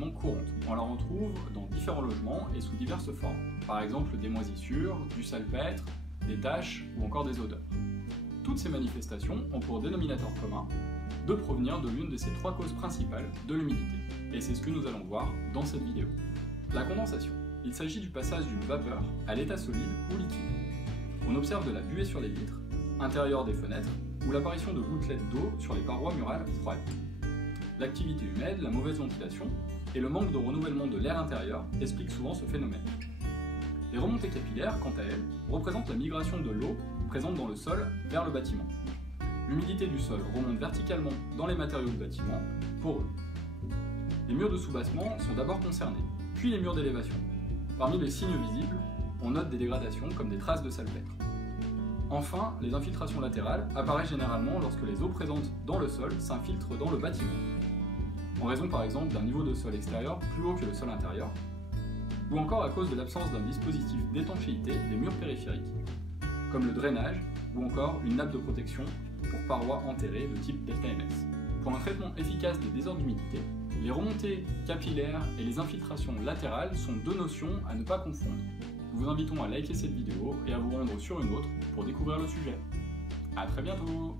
bâtiments courantes. On la retrouve dans différents logements et sous diverses formes, par exemple des moisissures, du salpêtre, des taches ou encore des odeurs. Toutes ces manifestations ont pour dénominateur commun de provenir de l'une de ces trois causes principales de l'humidité. Et c'est ce que nous allons voir dans cette vidéo. La condensation. Il s'agit du passage d'une vapeur à l'état solide ou liquide. On observe de la buée sur les vitres, intérieur des fenêtres, ou l'apparition de gouttelettes d'eau sur les parois murales froides. L'activité humaine, la mauvaise ventilation et le manque de renouvellement de l'air intérieur expliquent souvent ce phénomène. Les remontées capillaires, quant à elles, représentent la migration de l'eau présente dans le sol vers le bâtiment. L'humidité du sol remonte verticalement dans les matériaux du bâtiment poreux. Les murs de soubassement sont d'abord concernés, puis les murs d'élévation. Parmi les signes visibles, on note des dégradations comme des traces de salpêtre. Enfin, les infiltrations latérales apparaissent généralement lorsque les eaux présentes dans le sol s'infiltrent dans le bâtiment, en raison par exemple d'un niveau de sol extérieur plus haut que le sol intérieur, ou encore à cause de l'absence d'un dispositif d'étanchéité des murs périphériques, comme le drainage ou encore une nappe de protection pour parois enterrées de type ΔMS. Pour un traitement efficace des désordres d'humidité, les remontées capillaires et les infiltrations latérales sont deux notions à ne pas confondre. Nous vous invitons à liker cette vidéo et à vous rendre sur une autre pour découvrir le sujet. A très bientôt!